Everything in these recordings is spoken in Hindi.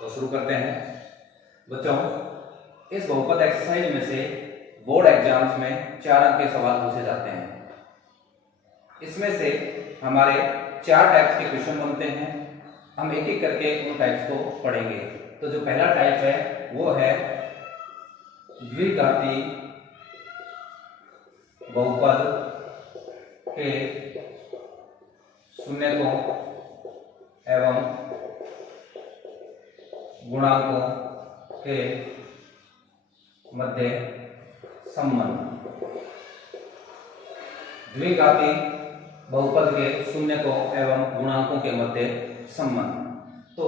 तो शुरू करते हैं बच्चों। इस बहुपद एक्सरसाइज में से बोर्ड एग्जाम्स में 4 अंक के सवाल पूछे जाते हैं। इसमें से हमारे 4 टाइप्स के क्वेश्चन बनते हैं। हम एक एक करके उन टाइप्स को पढ़ेंगे। तो जो पहला टाइप है वो है द्विघाती बहुपद के शून्यकों एवं गुणांकों के मध्य संबंध। द्विघाती बहुपद के शून्यकों एवं गुणांकों के मध्य संबंध। तो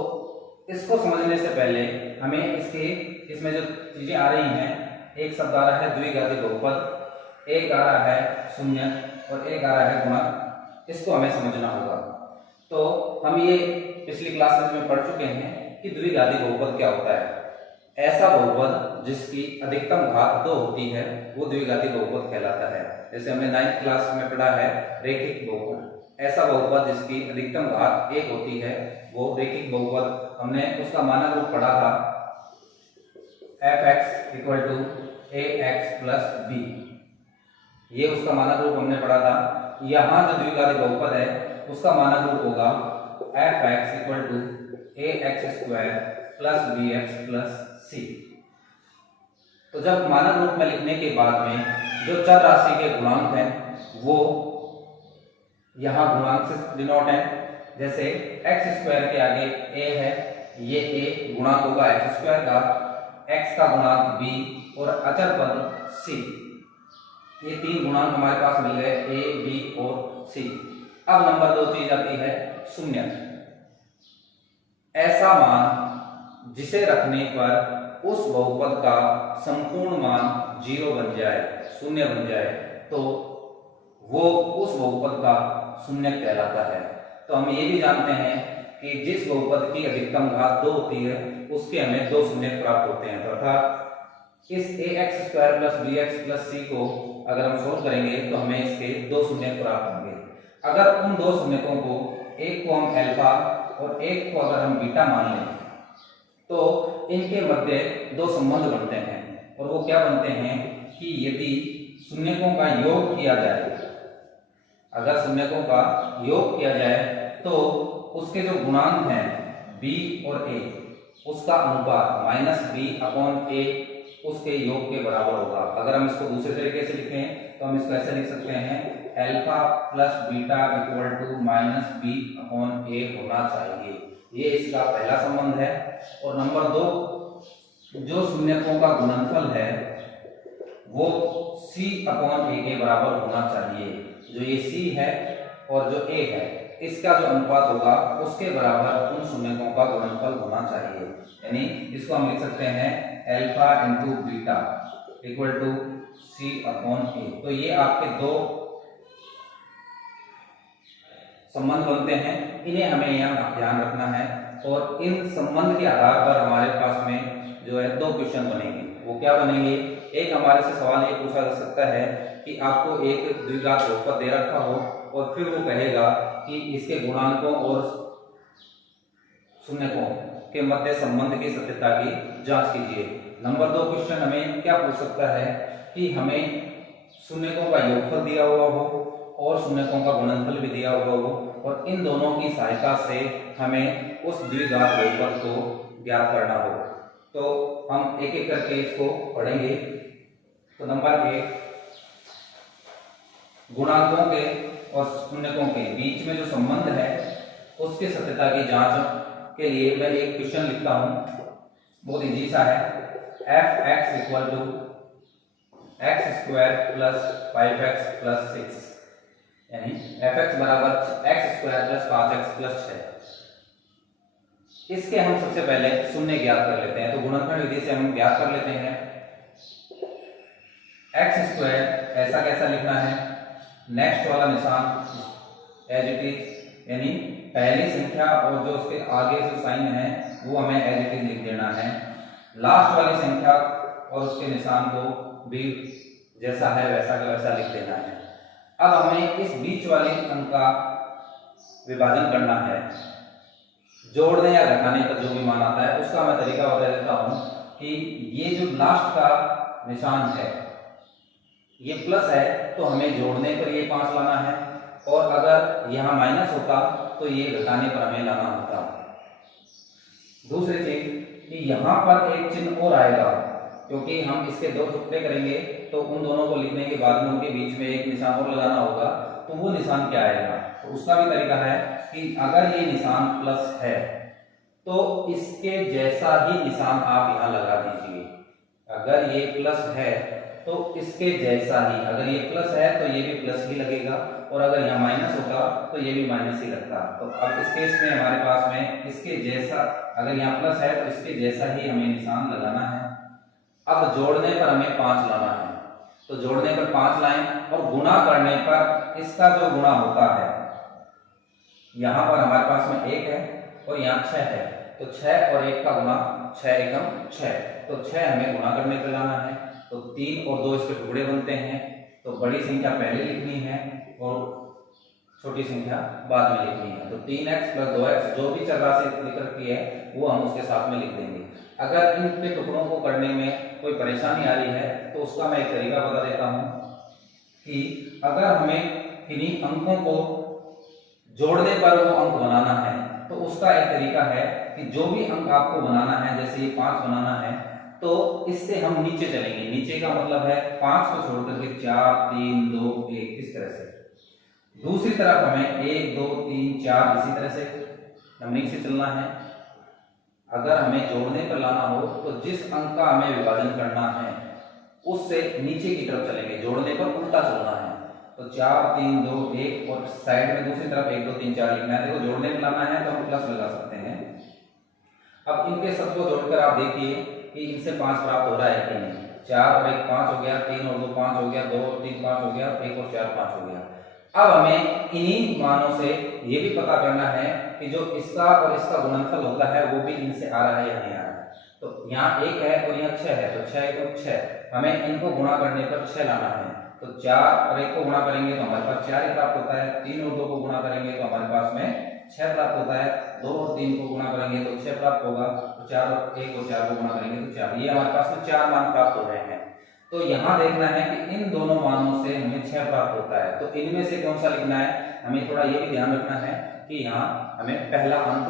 इसको समझने से पहले हमें इसमें जो चीजें आ रही हैं, एक शब्द आ रहा है द्विघाती बहुपद, एक आ रहा है शून्य और एक आ रहा है गुणक। इसको हमें समझना होगा। तो हम ये पिछली क्लासेस में पढ़ चुके हैं कि द्विघाती बहुपद क्या होता है। ऐसा बहुपद जिसकी अधिकतम घात 2 होती है वो द्विघाती बहुपद कहलाता है। जैसे हमने 9th क्लास में पढ़ा है रेखिक बहुपद। ऐसा बहुपद जिसकी अधिकतम घात 1 होती है वो रेखिक बहुपद। हमने उसका मानक रूप पढ़ा था fx = ax + b। ये उसका मानक रूप हमने पढ़ा था। यहाँ जो द्विघाती बहुपद है उसका मानक रूप होगा fx = ax² + bx + c। तो जब मानक रूप में लिखने के बाद में जो चर राशि के गुणांक हैं वो यहाँ गुणांक से डिनोट है। जैसे x² के आगे a है, ये a गुणांक होगा x² का, x का गुणांक b और अचर पद c। ये 3 गुणांक हमारे पास मिल गए, a, b और c। अब नंबर 2 चीज आती है शून्य। ऐसा मान जिसे रखने पर उस बहुपद का संपूर्ण मान 0 बन जाए, शून्य बन जाए, तो वो उस बहुपद का शून्य कहलाता है। तो हम ये भी जानते हैं कि जिस बहुपद की अधिकतम घात 2 होती है उसके हमें 2 शून्य प्राप्त होते हैं। तो अर्थात इस ax² + bx + c को अगर हम सोल्व करेंगे तो हमें इसके 2 शून्य प्राप्त होंगे। अगर उन 2 शून्यकों को, एक को हम अल्फा और एक को अगर हम बीटा मान लें तो इनके मध्य 2 संबंध बनते हैं। और वो क्या बनते हैं कि यदि शून्यकों का योग किया जाए, अगर शून्यकों का योग किया जाए तो उसके जो गुणांक हैं b और a, उसका अनुपात -b/a उसके योग के बराबर होगा। अगर हम इसको दूसरे तरीके से लिखें तो हम इसको ऐसे लिख सकते हैं अल्फा + बीटा = -b/a होना चाहिए। ये इसका पहला संबंध है। और नंबर 2, जो शून्यकों का गुणनफल है वो c/a के बराबर होना चाहिए। जो ये c है और जो a है इसका जो अनुपात होगा उसके बराबर उन शून्यकों का गुणनफल होना चाहिए। यानी इसको हम लिख सकते हैं अल्फा × बीटा = c/a। तो ये आपके 2 संबंध बनते हैं, इन्हें हमें यहाँ ध्यान रखना है। और इन संबंध के आधार पर हमारे पास में जो है 2 क्वेश्चन बनेंगे। वो क्या बनेंगे? एक हमारे से सवाल ये पूछा जा सकता है कि आपको एक द्विघात बहुपद दे रखा हो और फिर वो कहेगा कि इसके गुणांकों और शून्यकों के मध्य संबंध की सत्यता की जांच कीजिए। नंबर 2 क्वेश्चन हमें क्या पूछ सकता है कि हमें शून्यकों का योगफल दिया हुआ हो और शून्यकों का गुणनफल भी दिया हुआ हो और इन दोनों की सहायता से हमें उस द्विघात बहुपद को ज्ञात करना हो। तो हम एक एक करके इसको पढ़ेंगे। तो नंबर 1, गुणांकों के और शून्यकों के बीच में जो संबंध है उसकी सत्यता की जांच के लिए मैं एक क्वेश्चन लिखता हूं, बहुत इजी सा है। fx = x² + 5x + 6, यानी fx = x² + 5x + 6। इसके हम सबसे पहले शून्य ज्ञात कर लेते हैं। तो गुणनफल विधि से हम ज्ञात कर लेते हैं। x² ऐसा कैसा लिखना है, नेक्स्ट वाला निशान एज इट इज, यानी पहली संख्या और जो उसके आगे जो साइन है वो हमें एज इट इज लिख देना है। लास्ट वाली संख्या और उसके निशान को भी जैसा है वैसा का वैसा लिख देना है। अब हमें इस बीच वाले अंक का विभाजन करना है। जोड़ने या घटाने पर जो भी मान आता है उसका मैं तरीका बता देता हूं कि ये जो लास्ट का निशान है ये प्लस है तो हमें जोड़ने पर ये 5 लाना है, और अगर यहाँ माइनस होता तो ये घटाने पर हमें लाना होता। दूसरी चीज कि यहाँ पर एक चिन्ह और आएगा, क्योंकि हम इसके दो टुकड़े करेंगे तो उन दोनों को लिखने के बाद में उनके बीच में एक निशान और लगाना होगा। तो वो निशान क्या आएगा, तो उसका भी तरीका है कि अगर ये निशान प्लस है तो इसके जैसा ही निशान आप यहाँ लगा दीजिए। अगर ये प्लस है तो इसके जैसा ही, अगर ये प्लस है तो ये भी प्लस ही लगेगा, और अगर यहाँ माइनस होता तो ये भी माइनस ही लगता। तो अब इस केस में हमारे पास में इसके जैसा, अगर यहाँ प्लस है तो इसके जैसा ही हमें निशान लगाना है। अब जोड़ने पर हमें 5 लाना है, तो जोड़ने पर 5 लाएं, और गुणा करने पर इसका जो गुणा होता है, यहाँ पर हमारे पास में 1 है और यहाँ 6 है, तो 6 और 1 का गुणा 6 एकम 6, तो 6 हमें गुणा करने पर लाना है। तो 3 और 2 इसके टुकड़े बनते हैं, तो बड़ी संख्या पहले लिखनी है और छोटी संख्या बाद में लिखनी है। तो 3x + 2x जो भी चर राशि लिख रखी है वो हम उसके साथ में लिख देंगे। अगर इनके टुकड़ों को करने में कोई परेशानी आ रही है तो उसका मैं एक तरीका बता देता हूं कि अगर हमें इन्हीं अंकों को जोड़ने पर वो अंक बनाना है तो उसका एक तरीका है कि जो भी अंक आपको बनाना है, जैसे ये 5 बनाना है, तो इससे हम नीचे चलेंगे। नीचे का मतलब है 5 को छोड़ करके 4 3 2 1 इस तरह से। दूसरी तरफ हमें 1 2 3 4 इसी तरह से नंबरिंग से चलना है। अगर हमें जोड़ने पर लाना हो तो जिस अंक का हमें विभाजन करना है उससे नीचे की तरफ चलेंगे, जोड़ने पर उल्टा चलना है। तो 4 3 2 1 और साइड में दूसरी तरफ 1 2 3 4 लिखना है। देखो जोड़ने पर लाना है तो हम प्लस लगा सकते हैं। अब इनके सबको जोड़कर आप देखिए कि इनसे 5 प्राप्त हो रहा है कि नहीं। 4 और 1 5 हो गया, 3 और 2 5 हो गया, 2 और 3 5 हो गया, 1 और 4 5 हो गया। अब हमें इन्हीं मानों से ये भी पता करना है कि जो इसका और इसका गुणनफल होता है वो भी इनसे आ रहा है या नहीं आ रहा है। तो यहाँ 1 है और यहाँ 6 है, तो 6 एकम 6, हमें इनको गुणा करने पर 6 लाना है। तो 4 और 1 को गुणा करेंगे तो हमारे पास 4 ही प्राप्त होता है। 3 और 2 को गुणा करेंगे तो हमारे पास में 6 प्राप्त होता है। 2 और 3 को गुणा करेंगे तो 6 प्राप्त होगा। तो 4 और 1 और 4 को गुणा करेंगे तो 4। ये हमारे पास में 4 मान प्राप्त हो रहे हैं। तो यहाँ देखना है कि इन दोनों मानों से हमें 6 प्राप्त होता है, तो इनमें से कौन सा लिखना है। हमें थोड़ा ये भी ध्यान रखना है कि यहाँ हमें पहला अंक,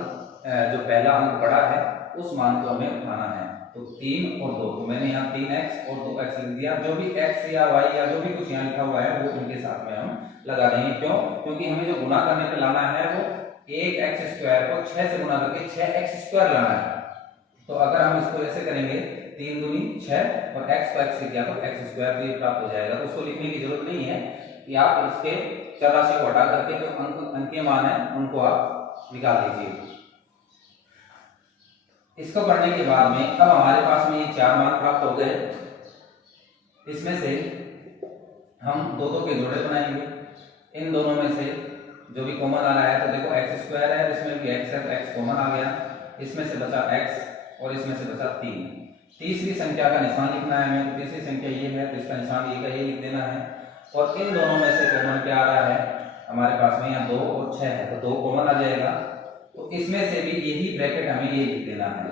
जो पहला अंक बड़ा है उस मान को हमें उठाना है। तो 3 और 2, तो मैंने यहाँ 3x और 2x लिख दिया। जो भी x या y या जो भी कुछ यहाँ लिखा हुआ है वो इनके साथ में हम लगा देंगे। क्यों? क्योंकि हमें जो गुणा करने पे लाना है वो 1x² को 6 से गुणा करके 6x² लाना है। तो अगर हम इसको ऐसे करेंगे 3 दूनी 6 और x को x से किया तो x² भी प्राप्त हो जाएगा। तो उसको लिखने की जरूरत नहीं है कि आप इसके चर राशि को हटा करके जो अंकीय मान है उनको आप निकाल लीजिए। इसको करने के बाद में अब हमारे पास में ये 4 मान प्राप्त हो गए। इसमें से हम दो के जोड़े बनाएंगे। इन दोनों में से जो भी कॉमन आ रहा है, तो देखो x² है, इसमें भी x है तो x कॉमन आ गया। इसमें से बचा x और इसमें से बचा 3। तीसरी संख्या का निशान लिखना है हमें। तीसरी संख्या ये है तो इसका निशान ये का ये लिख देना है। और इन दोनों में से कॉमन क्या आ रहा है हमारे पास में, यहाँ 2 और 6 है तो 2 कॉमन आ जाएगा। तो इसमें से भी यही ब्रैकेट हमें ये लिख देना है।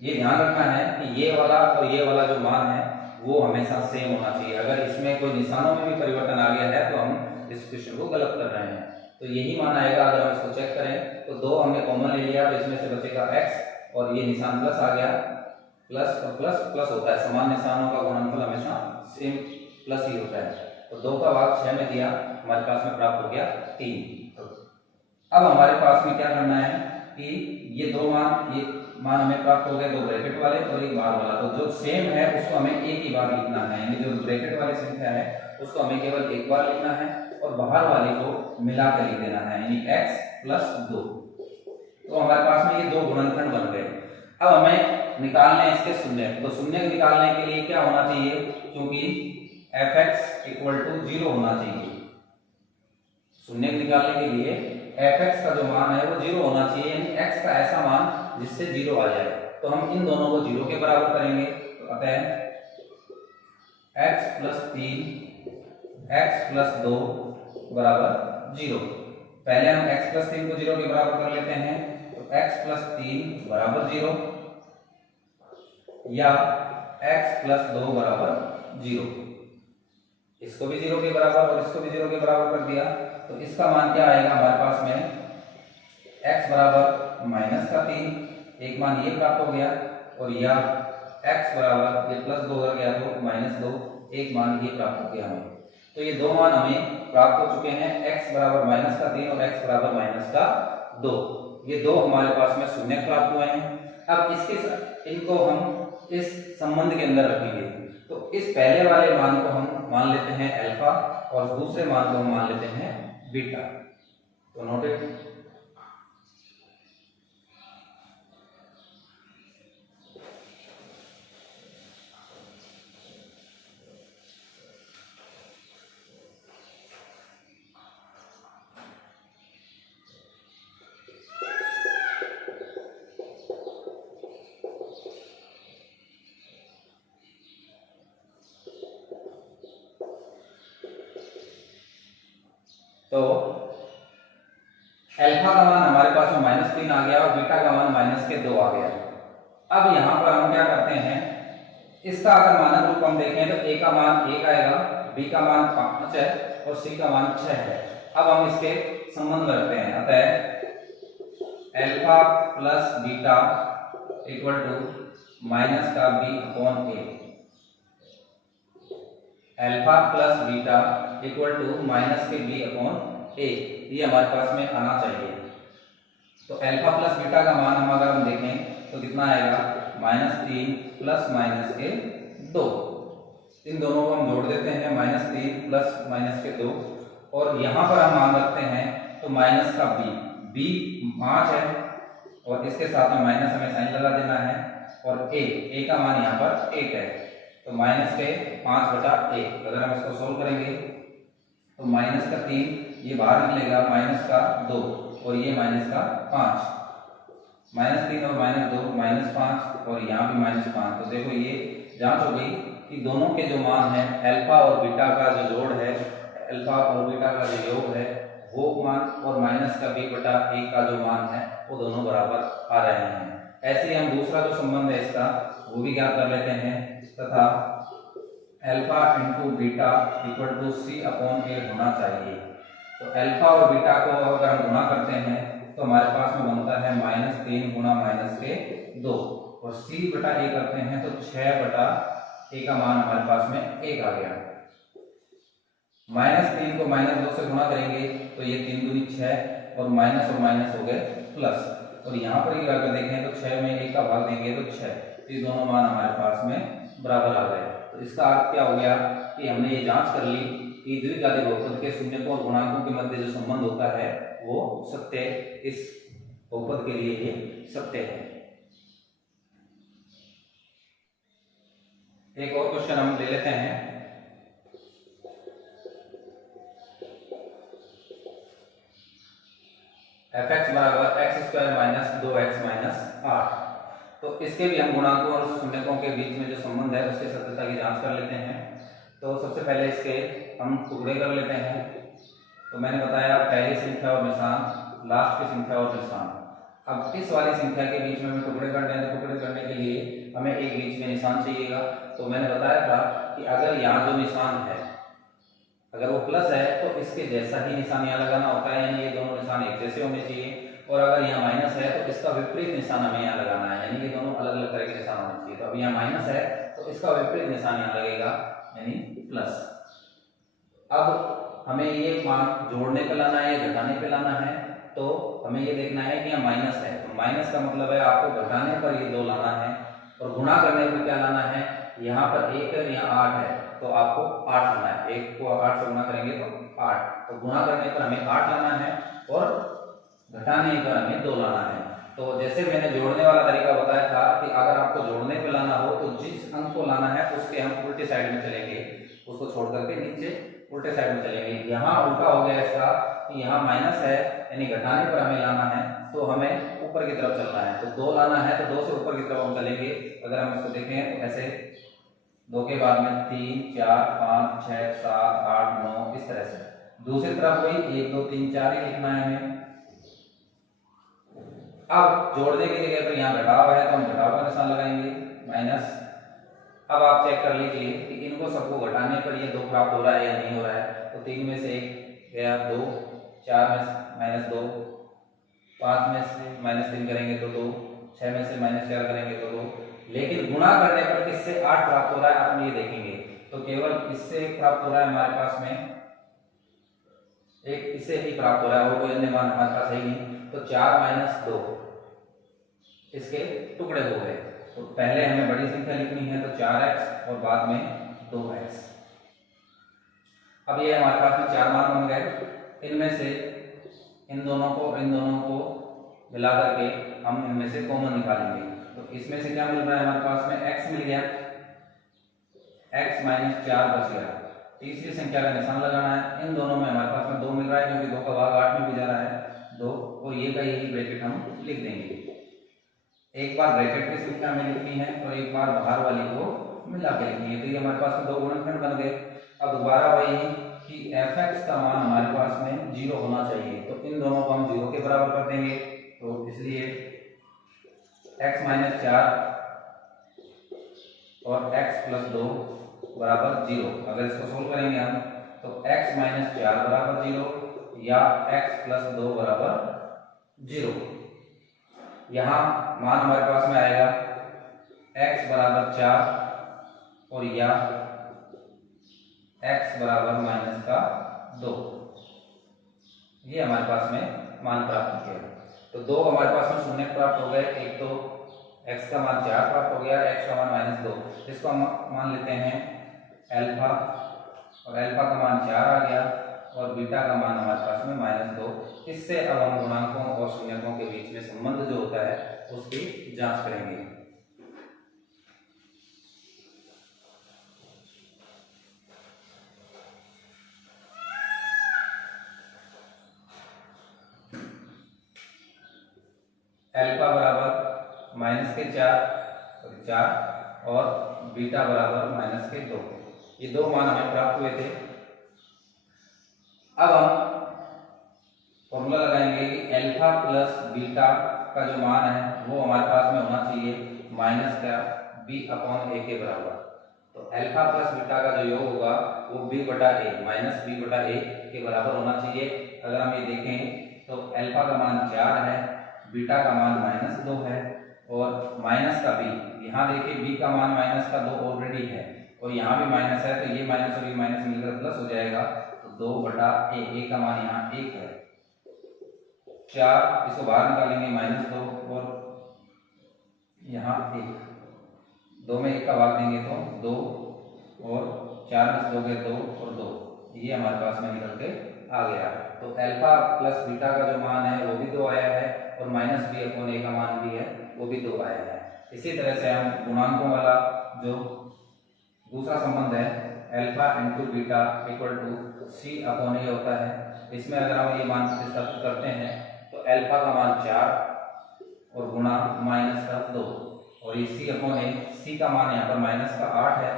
ये ध्यान रखना है कि ये वाला और ये वाला जो मान है वो हमेशा सेम होना चाहिए। अगर इसमें कोई निशानों में भी परिवर्तन आ गया है तो हम इस क्वेश्चन को गलत कर रहे हैं। तो यही मान आएगा। अगर हम इसको चेक करें तो 2 हमने कॉमन ले लिया तो इसमें से बचेगा x और ये निशान प्लस आ गया। प्लस और प्लस प्लस होता है, समान निशानों का गुणनफल हमेशा सेम प्लस ही होता है। तो 2 का भाग 6 में दिया, हमारे पास में प्राप्त हो गया 3। अब हमारे पास में क्या करना है कि ये 2 मान, ये मान हमें प्राप्त हो गए 2 ब्रैकेट वाले और 1 बाहर वाला। तो जो सेम है उसको हमें एक ही बार लिखना है, यानी जो ब्रैकेट वाली संख्या है उसको हमें केवल एक बार लिखना है और बाहर वाले को मिला कर लिख देना है, यानी x + 2। तो हमारे पास में ये 2 गुणनखंड बन गए। अब हमें निकालने इसके शून्य। तो शून्य निकालने के लिए क्या होना चाहिए, क्योंकि fx = 0 होना चाहिए। शून्य निकालने के लिए fx का जो मान है वो 0 होना चाहिए, यानी x का ऐसा मान जिससे 0 आ जाए। तो हम इन दोनों को 0 के बराबर करेंगे। तो अतः x + 3 x + 2 = 0। पहले हम x + 3 को 0 के बराबर कर लेते हैं। तो x प्लस 3 बराबर 0 या x प्लस 2 बराबर 0। इसको भी 0 के बराबर और इसको भी 0 के बराबर कर दिया, तो इसका मान क्या आएगा हमारे पास में, x बराबर माइनस का 3, एक मान ये प्राप्त हो गया, और या x बराबर ये प्लस 2 हो गया तो माइनस 2, एक मान ये प्राप्त हो गया हमें। तो ये दो मान हमें प्राप्त हो चुके हैं, x बराबर माइनस का 3 और x बराबर माइनस का 2। ये दो हमारे पास में शून्य प्राप्त हुए हैं। अब इनको हम इस संबंध के अंदर रखेंगे, तो इस पहले वाले मान को हम मान लेते हैं अल्फा और दूसरे मान को हम मान लेते हैं बीटा। तो नोटेड। तो अल्फा का मान हमारे पास में -3 आ गया और बीटा का मान -2 आ गया। अब यहाँ पर हम क्या करते हैं, इसका अगर मानक रूप हम देखें तो a का मान 1 आएगा, b का मान 5 है और c का मान 6 है। अब हम इसके संबंध रखते हैं, अतः alpha plus beta equal to minus का b upon a, alpha plus beta equal to minus के b अपॉन a, ये हमारे पास में आना चाहिए। तो अल्फा प्लस बीटा का मान हम अगर हम देखें तो कितना आएगा, -3 प्लस माइनस के 2। इन दोनों को हम जोड़ देते हैं, -3 प्लस माइनस के 2, और यहाँ पर हम मान रखते हैं तो माइनस का b 5 है और इसके साथ में माइनस हमें साइन लगा देना है, और a का मान यहाँ पर 1 है, तो माइनस के 5/1। अगर हम इसको सोल्व करेंगे तो माइनस का 3 ये बाहर निकलेगा, माइनस का 2 और ये माइनस का 5, -3 और -2 -5 और यहाँ भी -5। तो देखो ये जांच हो गई कि दोनों के जो मान है अल्फा और बीटा का जो जोड़ है, अल्फा और बीटा का जो योग है वो मान, और माइनस का b/1 का जो मान है वो दोनों बराबर आ रहे हैं। ऐसे ही हम दूसरा जो संबंध है इसका वो भी ज्ञात कर लेते हैं, तथा alpha into beta equal to c upon a होना चाहिए। तो अल्फा और बीटा को अगर हम गुणा करते हैं तो हमारे पास में बनता है -3 गुणा -2, और c/a करते हैं तो 6/a का मान हमारे पास में 1 आ गया। -3 को -2 से गुणा करेंगे तो ये 3 दूनी 6 और माइनस हो गए प्लस, और यहाँ पर ये अगर देखें तो 6 में 1 का भाग देंगे तो 6, ये दोनों मान हमारे पास में बराबर आ गए। तो इसका अर्थ क्या हो गया कि हमने ये जांच कर ली कि द्विघाती बहुपद के शून्यकों और गुणांकों के मध्य जो संबंध होता है वो सत्य, इस बहुपद के लिए ये सत्य है। एक और क्वेश्चन हम ले लेते हैं। fx बराबर x² - 2x - 8। तो इसके भी हम गुणांकों और शून्यकों के बीच में जो संबंध है उसके सत्यता की जांच कर लेते हैं। तो सबसे पहले इसके हम टुकड़े कर लेते हैं। तो मैंने बताया पहली संख्या और निशान, लास्ट की संख्या और निशान। अब इस वाली संख्या के बीच में हमें टुकड़े करने हैं, तो टुकड़े करने के लिए हमें एक बीच में निशान चाहिएगा। तो मैंने बताया था कि अगर यहाँ जो निशान है अगर वो प्लस है तो इसके जैसा ही निशान यहाँ लगाना होता है, यानी ये दोनों निशान एक जैसे होने चाहिए। और अगर यहाँ माइनस है तो इसका विपरीत निशान हमें यहाँ लगाना है, यानी ये दोनों अलग अलग तरह के निशान होने चाहिए। तो अब यहाँ माइनस है तो इसका विपरीत निशान यहाँ लगेगा, यानी प्लस। अब हमें ये मान जोड़ने पे लाना है या घटाने पे लाना है, तो हमें ये देखना है कि यहाँ माइनस है, तो माइनस का मतलब है आपको घटाने पर ये 2 लाना है, और गुणा करने पर क्या लाना है, यहाँ पर 1 है यहाँ 8 है तो आपको 8 लाना है। 1 को 8 से गुणा करेंगे तो 8, तो गुणा करने पर हमें 8 लाना है और घटाने पर हमें 2 लाना है। तो जैसे मैंने जोड़ने वाला तरीका बताया था कि अगर आपको जोड़ने पे लाना हो तो जिस अंक को लाना है उसके हम उल्टे साइड में चलेंगे, उसको छोड़ करके नीचे उल्टे साइड में चलेंगे। यहाँ उल्टा हो गया इसका कि यहाँ माइनस है, यानी घटाने पर हमें लाना है तो हमें ऊपर की तरफ चलना है। तो 2 लाना है तो 2 से ऊपर की तरफ हम चलेंगे। अगर हम इसको देखें तो ऐसे 2 के बाद में 3 4 5 6 7 8 9 इस तरह से। दूसरी तरफ वही 1 2 3 4 ही लिखना है हमें। अब जोड़ने की जगह पर यहाँ घटाव है तो हम घटाव का निशान लगाएंगे माइनस। अब आप चेक कर लीजिए कि इनको सबको घटाने पर ये 2 प्राप्त हो रहा है या नहीं हो रहा है। तो 3 में से 1 गया 2, 4 में से -2, 5 में से -3 करेंगे तो 2, 6 में से -4 करेंगे तो 2। लेकिन गुणा करने पर किससे 8 प्राप्त हो रहा है आप ये देखेंगे। तो केवल इससे प्राप्त हो रहा है हमारे पास में, एक इससे ही प्राप्त हो रहा है और कोई अन्य मान हमारे पास है नहीं। तो 4 - 2 इसके टुकड़े हो गए। तो पहले हमें बड़ी संख्या लिखनी है तो 4x और बाद में 2x। अब ये हमारे पास में 4 मान बन गए। इनमें से इन दोनों को मिला करके हम इनमें से कॉमन निकालेंगे। तो इसमें से क्या मिल रहा है हमारे पास में, x मिल गया, x - 4 बच गया। तीसरी संख्या का निशान लगाना है। इन दोनों में हमारे पास में 2 मिल रहा है क्योंकि 2 का भाग 8 में भी जा रहा है 2, और ये का यही ब्रैकेट हम लिख देंगे। एक बार ब्रैकेट की संख्या में लिखनी है और एक बार बाहर वाली को मिला के लिखनी है। तो ये हमारे पास में 2 गुणनखंड बन गए। अब दोबारा वही कि fx का मान हमारे पास में 0 होना चाहिए। तो इन दोनों को हम 0 के बराबर कर देंगे। तो इसलिए x - 4 और x + 2 बराबर 0। अगर इसको सोल्व करेंगे हम तो x - 4 बराबर 0 या x + 2 बराबर 0। यहाँ मान हमारे पास में आएगा x बराबर 4 और या x बराबर -2। ये हमारे पास में मान प्राप्त किया। तो 2 हमारे पास में शून्य प्राप्त हो गए। एक तो x का मान 4 प्राप्त हो गया, x का मान -2। इसको हम मान लेते हैं अल्फा, और अल्फा का मान 4 आ गया और बीटा का मान हमारे पास में -2। इससे अब हम गुणांकों और शून्यकों के बीच में संबंध जो होता है उसकी जांच करेंगे। अल्फा बराबर -4 और बीटा बराबर -2। ये 2 मान हमें प्राप्त हुए थे। अब हम फॉर्मूला लगाएंगे कि अल्फा प्लस बीटा का जो मान है वो हमारे पास में होना चाहिए -b/a के बराबर। तो अल्फा प्लस बीटा का जो योग होगा वो b/a -b/a के बराबर होना चाहिए। अगर हम ये देखें तो अल्फा का मान 4 है, बीटा का मान -2 है और माइनस का b, यहाँ देखिए b का मान -2 ऑलरेडी है और यहाँ भी माइनस है। तो ये माइनस और ये माइनस मिलकर प्लस हो जाएगा। तो 2/a, a का मान यहाँ 1 है। 4 इसको बाहर निकालेंगे -2 और यहाँ 1, 2 में 1 का भाग देंगे तो 2 और 4 में से 2 गए 2 और 2, ये हमारे पास में निकल के आ गया। तो अल्फा प्लस बीटा का जो मान है वो भी 2 आया है और -b/a का मान भी है वो भी 2 आया है। इसी तरह से हम गुणांकों वाला जो दूसरा संबंध है अल्फा × बीटा = c/a होता है। इसमें अगर हम ये मान प्रतिस्थापित करते हैं तो अल्फा का मान 4 और गुणा -2 और ये c का मान यहाँ पर -8 है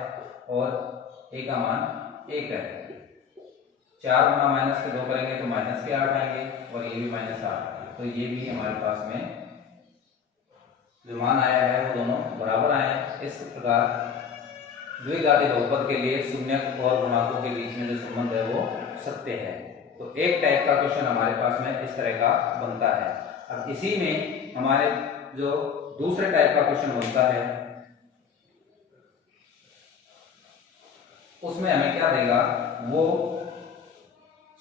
और a का मान 1 है। 4 गुणा -2 करेंगे तो -8 आएंगे और ये भी -8। तो ये भी हमारे पास में जो मान आया है वो दोनों बराबर आए हैं। इस प्रकार द्विघाती बहुपद के लिए शून्यक और गुणांकों के बीच में जो संबंध है वो सत्य है। तो एक टाइप का क्वेश्चन हमारे पास में इस तरह का बनता है। अब इसी में हमारे जो दूसरे टाइप का क्वेश्चन बनता है उसमें हमें क्या देगा, वो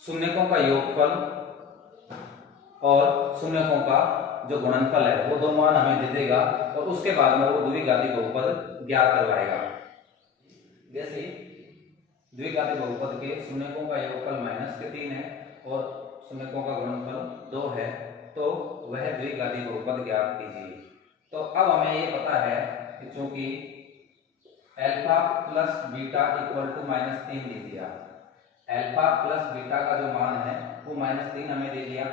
शून्यकों का योगफल और शून्यकों का जो गुणनफल है वो 2 मान हमें दे देगा और उसके बाद में वो द्विघाती बहुपद ज्ञात करवाएगा। जैसे द्विघाती बहुपद के शून्यकों का योगफल -3 है और शून्यकों का गुणनफल 2 है, तो वह द्विघाती बहुपद ज्ञात कीजिए। तो अब हमें ये पता है कि चूंकि अल्फा प्लस बीटा = -3 दे दिया, अल्फा प्लस बीटा का जो मान है वो -3 हमें दे दिया।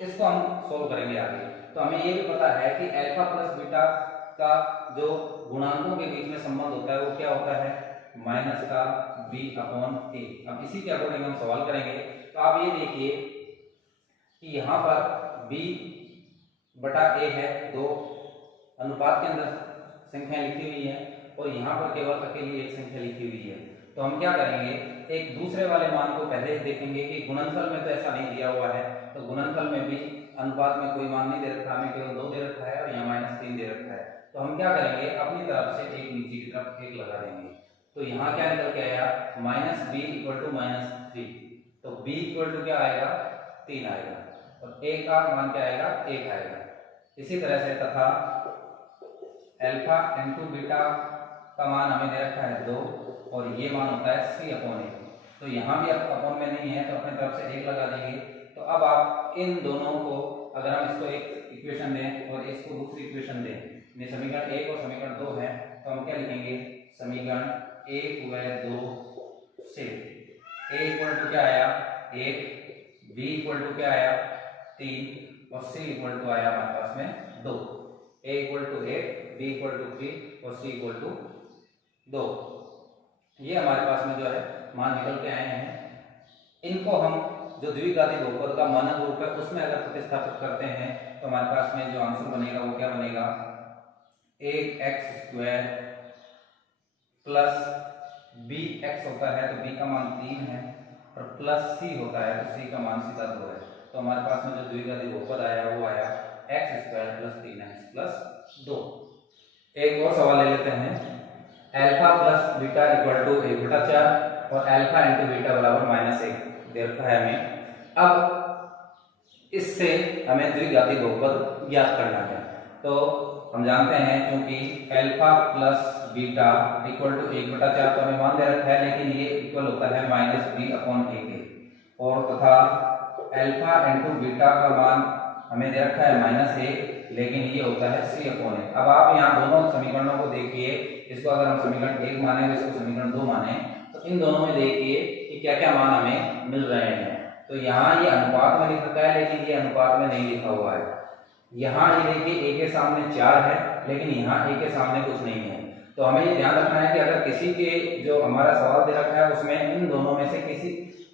इसको हम सोल्व करेंगे आगे। तो हमें ये भी पता है कि अल्फा प्लस बीटा का जो गुणांकों के बीच में संबंध होता है वो क्या होता है, -b/a। अब इसी के अकॉर्डिंग हम सवाल करेंगे। तो आप ये देखिए कि यहाँ पर b बटा a है, 2 अनुपात के अंदर संख्या लिखी हुई है और यहाँ पर केवल अकेली एक संख्या लिखी हुई है। तो हम क्या करेंगे, एक दूसरे वाले मान को पहले देखेंगे कि गुणनफल में तो ऐसा नहीं दिया हुआ है, तो गुणनफल में भी अनुपात में कोई मान नहीं दे रखा, हमें केवल 2 दे रखा है और यहाँ -3 दे रखा है। तो हम क्या करेंगे, अपनी तरफ से एक नीचे की तरफ एक लगा देंगे। तो यहाँ क्या निकल के आया, -b = -3, तो b = क्या आएगा, 3 आएगा और a का मान क्या आएगा, 1 आएगा। इसी तरह से तथा अल्फा इंटू बीटा का मान हमें दे रखा है 2 और ये मान होता है c/a। तो यहाँ भी अब अपॉन में नहीं है तो अपनी तरफ से 1 लगा देंगे। तो अब आप इन दोनों को, अगर हम इसको एक इक्वेशन दें और इसको दूसरी इक्वेशन दें, ये समीकरण 1 और समीकरण 2 है, तो हम क्या लिखेंगे, समीकरण 1 व 2 से a = क्या आया 1, b = क्या आया 3 और c = आया हमारे पास में 2। a = 1, b = 3 और c = 2। ये हमारे पास में जो है मान निकल के आए हैं। इनको हम जो द्विघाती बहुपद का मानक रूप है उसमें अगर प्रतिस्थापित करते हैं तो हमारे पास में जो आंसर बनेगा वो क्या बनेगा, 1x² प्लस bx होता है तो b का मान 3 है और प्लस c होता है तो c का मान सीधा 2 है। तो हमारे पास में जो द्विघाती बहुपद आया वो आया x² + 3x + 2। एक और सवाल ले लेते हैं, अल्फा प्लस बीटा = 1/4 और अल्फा इंटू बीटा बराबर -1 दे रखा है हमें। अब इससे हमें द्विघाती बहुपद ज्ञात करना है। तो हम जानते हैं क्योंकि अल्फा प्लस बीटा = 1/4 तो हमें मान दे रखा है, लेकिन ये इक्वल होता है -b/a के, और तथा अल्फा इंटू बीटा का मान हमें दे रखा है -1, लेकिन ये होता है c/a। अब आप यहाँ दोनों समीकरणों को देखिए, इसको अगर हम समीकरण 1 माने और इसको समीकरण 2 माने तो इन दोनों में देखिए कि क्या क्या मान हमें मिल रहे हैं। तो यहाँ ये अनुपात में लिख रखा है लेकिन ये अनुपात में नहीं लिखा हुआ है। यहाँ ये देखिए a के सामने 4 है लेकिन यहाँ a के सामने कुछ नहीं है। तो हमें ये ध्यान रखना है कि अगर किसी के जो हमारा सवाल दे रखा है उसमें इन दोनों में से किसी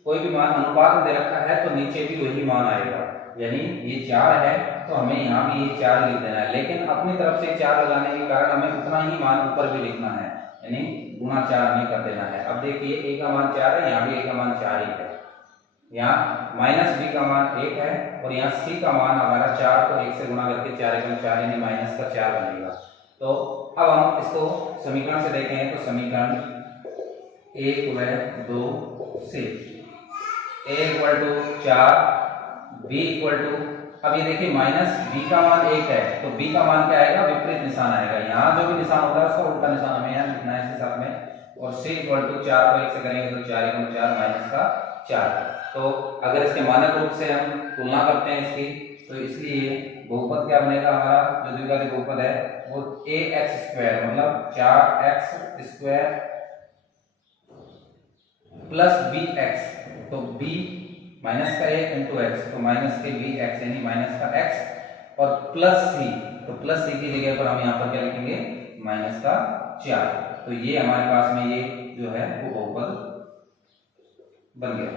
कोई भी मान अनुपात में दे रखा है तो नीचे भी वही मान आएगा, यानी ये 4 है तो हमें यहाँ भी ये 4 लिख देना है, लेकिन अपनी तरफ से 4 लगाने के कारण हमें उतना ही मान ऊपर भी लिखना है, यानी गुणा 4 हमें कर देना है। अब देखिए a का मान 4 है, यहाँ भी a का मान 4 ही है, यहाँ -b का मान 1 है और यहाँ c का मान हमारा 4, तो 1 से गुणा करके 4 × 4 यानी -4 बनेगा। तो अब हम इसको समीकरण से देखें तो समीकरण 1 व 2 से a = 4, b = अब ये देखिए -b का मान 1 है तो b का मान क्या आएगा, विपरीत निशान आएगा। यहाँ जो भी निशान होता है उसका उल्टा निशान हमें यहाँ लिखना है इसके साथ में। और c = 4 को 1 से करेंगे तो 4 × 4 -4। तो अगर इसके मानक रूप से हम तुलना करते हैं इसकी, तो इसलिए बहुपद क्या बनेगा हमारा, जो द्विघाती बहुपद है वो ax² मतलब 4x² प्लस bx, तो b माइनस का a इंटू एक्स तो माइनस के bx यानी माइनस का x और प्लस c, तो प्लस c की जगह पर हम यहाँ पर क्या लिखेंगे, -4। तो ये हमारे पास में ये जो है वो बहुपद बन गया।